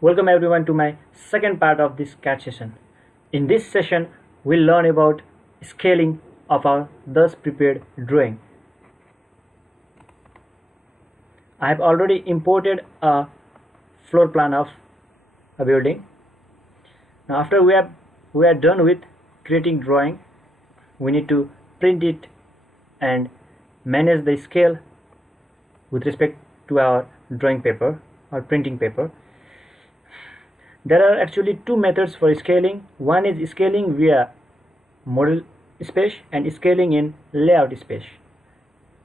Welcome everyone to my second part of this CAD session. In this session, we'll learn about scaling of our thus prepared drawing. I have already imported a floor plan of a building. Now after we are done with creating drawing, we need to print it and manage the scale with respect to our drawing paper or printing paper. There are actually two methods for scaling. One is scaling via model space and scaling in layout space.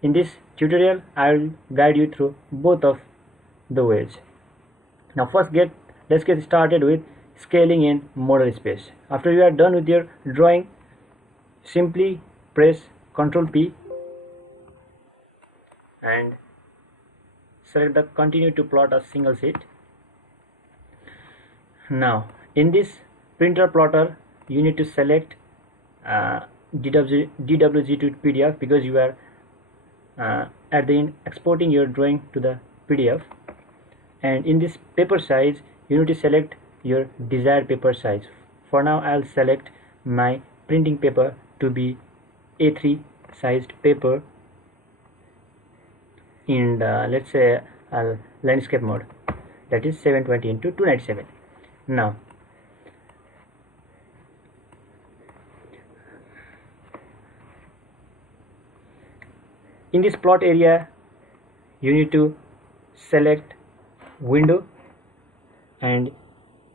In this tutorial, I will guide you through both of the ways. Now let's get started with scaling in model space. After you are done with your drawing, simply press Ctrl P and select the continue to plot a single sheet. Now in this printer plotter you need to select DWG to PDF because you are at the end exporting your drawing to the PDF. And in this paper size you need to select your desired paper size. For now I'll select my printing paper to be A3 sized paper in the, let's say, landscape mode, that is 720 into 297. Now in this plot area you need to select window and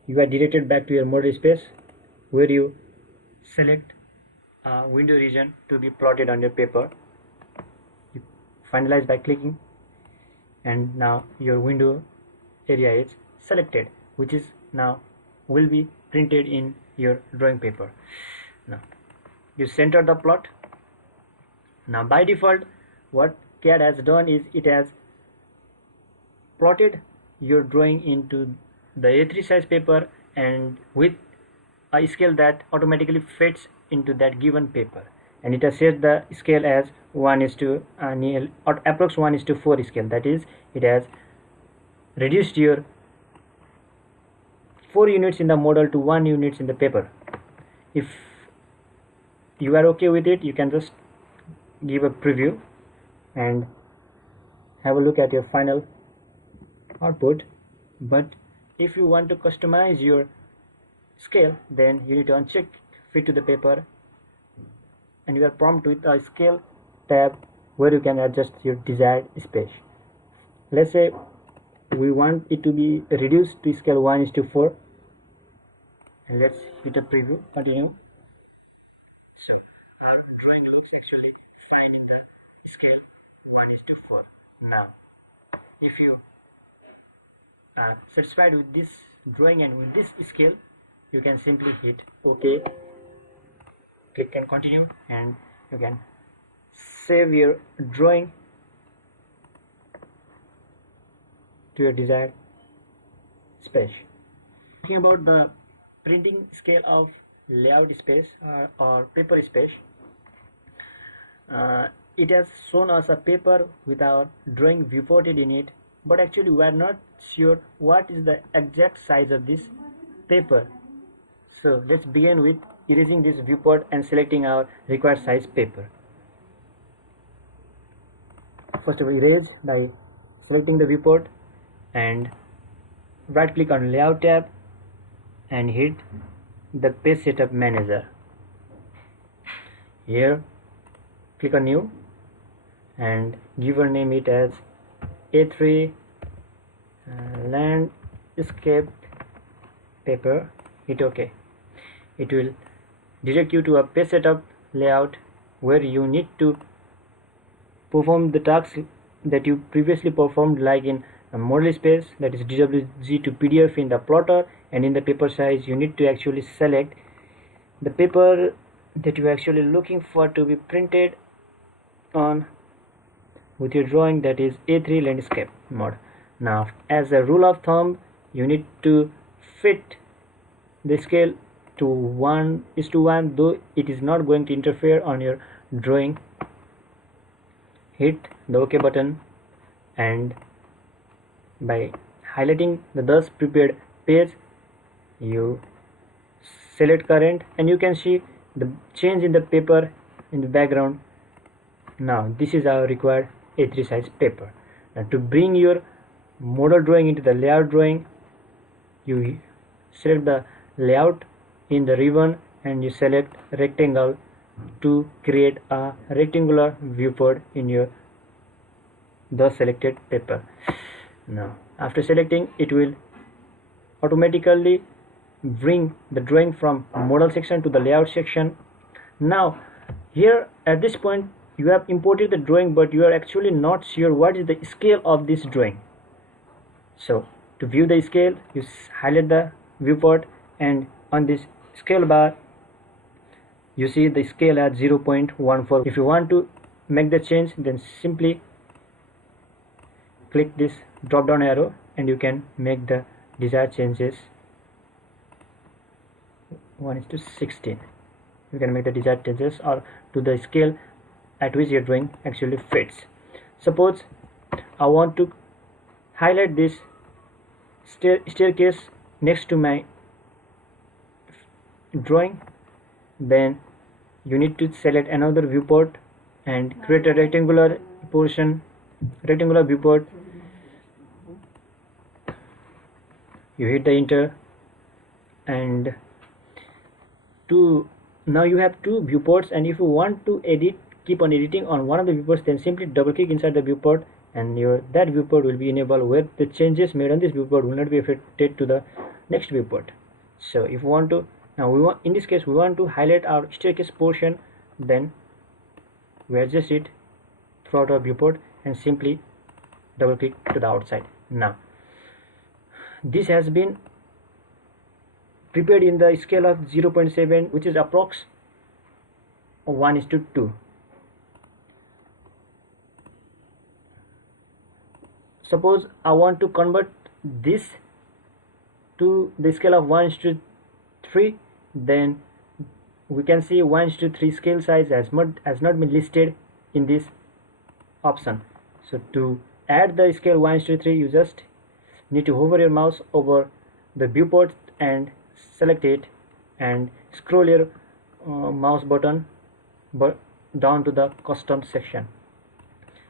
you are directed back to your model space where you select a window region to be plotted on your paper. You finalize by clicking and now your window area is selected, which is now will be printed in your drawing paper. Now you center the plot. Now by default what CAD has done is it has plotted your drawing into the A3 size paper and with a scale that automatically fits into that given paper, and it has set the scale as 1:4 scale. That is, it has reduced your 4 units in the model to 1 units in the paper. If you are okay with it, you can just give a preview and have a look at your final output. But if you want to customize your scale, then you need to uncheck fit to the paper and you are prompted with a scale tab where you can adjust your desired space. Let's say we want it to be reduced to scale 1:4 and let's hit a preview. Continue. So our drawing looks actually fine in the scale 1:4. Now if you are satisfied with this drawing and with this scale, you can simply hit OK, click and continue, and you can save your drawing to your desired space. Talking about the printing scale of layout space or paper space, it has shown us a paper with our drawing viewported in it, but actually we are not sure what is the exact size of this paper. So let's begin with erasing this viewport and selecting our required size paper. First of all, erase by selecting the viewport and right click on layout tab and hit the page setup manager. Here click on new and give or name it as A3 landscape paper. Hit OK. It will direct you to a page setup layout where you need to perform the tasks that you previously performed, like in a model space, that is DWG to PDF in the plotter, and in the paper size you need to actually select the paper that you are actually looking for to be printed on with your drawing, that is A3 landscape mode. Now as a rule of thumb, you need to fit the scale to 1:1, though it is not going to interfere on your drawing. Hit the OK button and by highlighting the thus prepared page, you select current, and you can see the change in the paper in the background. Now this is our required A3 size paper. Now to bring your model drawing into the layout drawing, you select the layout in the ribbon and you select rectangle to create a rectangular viewport in your the selected paper. Now after selecting, it will automatically bring the drawing from model section to the layout section. Now here at this point you have imported the drawing, but you are actually not sure what is the scale of this drawing. So to view the scale, you highlight the viewport, and on this scale bar you see the scale at 0.14. If you want to make the change, then simply click this drop down arrow and you can make the desired changes. 1:16. You can make the desired changes or to the scale at which your drawing actually fits. Suppose I want to highlight this staircase next to my drawing, then you need to select another viewport and create a rectangular viewport. You hit the enter, and now you have two viewports, and if you want to keep on editing on one of the viewports, then simply double click inside the viewport and that viewport will be enabled, where the changes made on this viewport will not be affected to the next viewport. So if you want to, now in this case we want to highlight our staircase portion, then we adjust it throughout our viewport and simply double click to the outside. Now this has been prepared in the scale of 0.7, which is approx 1:2. Suppose I want to convert this to the scale of 1:3, then we can see 1:3 scale size has not been listed in this option. So to add the scale 1:3, you just need to hover your mouse over the viewport and select it and scroll your mouse button down to the custom section.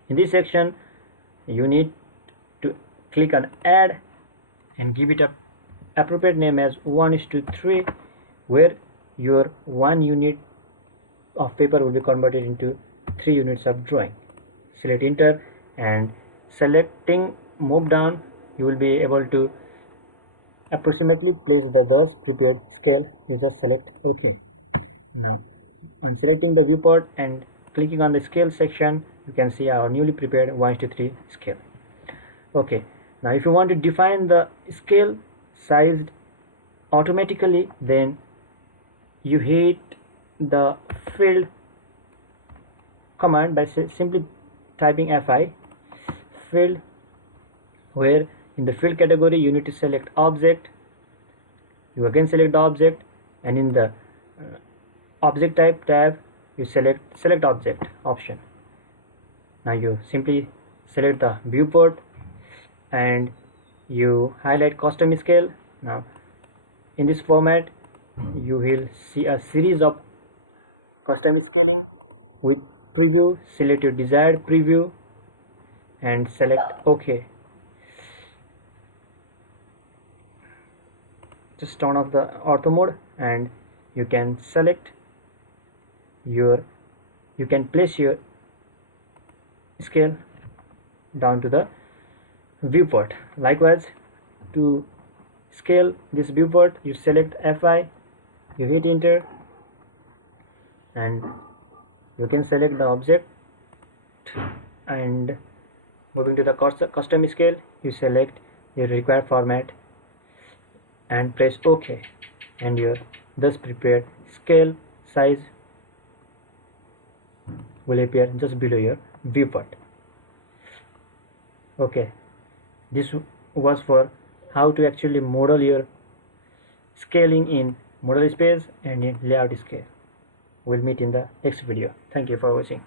In this section you need to click on add and give it a appropriate name as 1:3, where your 1 unit of paper will be converted into 3 units of drawing. Select enter, and selecting move down, you will be able to approximately place the thus prepared scale. You just select OK. Now on selecting the viewport and clicking on the scale section, you can see our newly prepared 1:3 scale. Okay, now if you want to define the scale size automatically, then you hit the field command by simply typing fi field, where in the field category you need to select object. You again select the object, and in the object type tab you select object option. Now you simply select the viewport and you highlight custom scale. Now in this format you will see a series of custom scaling with preview. Select your desired preview and select OK. Just turn off the ortho mode and you can place your scale down to the viewport. Likewise, to scale this viewport, you select fi, you hit enter, and you can select the object, and moving to the custom scale, you select your required format and press OK, and your thus prepared scale size will appear just below your viewport. Okay, this was for how to actually model your scaling in model space and in layout scale. We'll meet in the next video. Thank you for watching.